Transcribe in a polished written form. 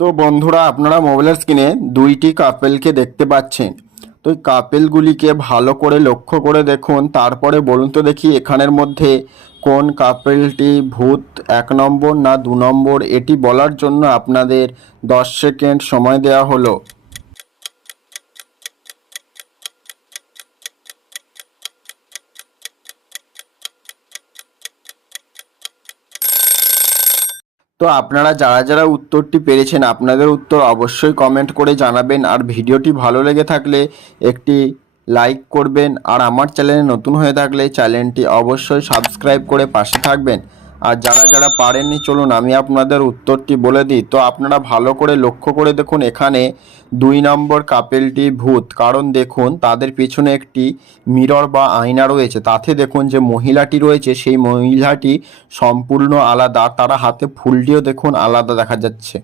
তো বন্ধুরা, আপনারা মোবাইলের স্ক্রিনে দুইটি কাপেলকে দেখতে পাচ্ছেন। তো এই কাপেলগুলিকে ভালো করে লক্ষ্য করে দেখুন, তারপরে বলুন তো দেখি এখানের মধ্যে কোন কাপেলটি ভূত, 1 নম্বর না 2 নম্বর। এটি বলার জন্য আপনাদের 10 সেকেন্ড সময় দেওয়া হলো। তো আপনারা যারা যারা উত্তরটি পেরেছেন, আপনাদের উত্তর অবশ্যই কমেন্ট করে জানাবেন। আর ভিডিওটি ভালো লেগে থাকলে একটি লাইক করবেন। আর আমার চ্যানেলে নতুন হয়ে থাকলে চ্যানেলটি অবশ্যই সাবস্ক্রাইব করে পাশে থাকবেন। আর যারা যারা পারেননি, চলুন আমি আপনাদের উত্তরটি বলে দিই। তো আপনারা ভালো করে লক্ষ্য করে দেখুন, এখানে 2 নম্বর কাপেলটি ভূত। কারণ দেখুন তাদের পিছনে একটি মিরর বা আয়না রয়েছে, তাতে দেখুন যে মহিলাটি রয়েছে সেই মহিলাটি সম্পূর্ণ আলাদা, তারা হাতে ফুলটিও দেখুন আলাদা দেখা যাচ্ছে।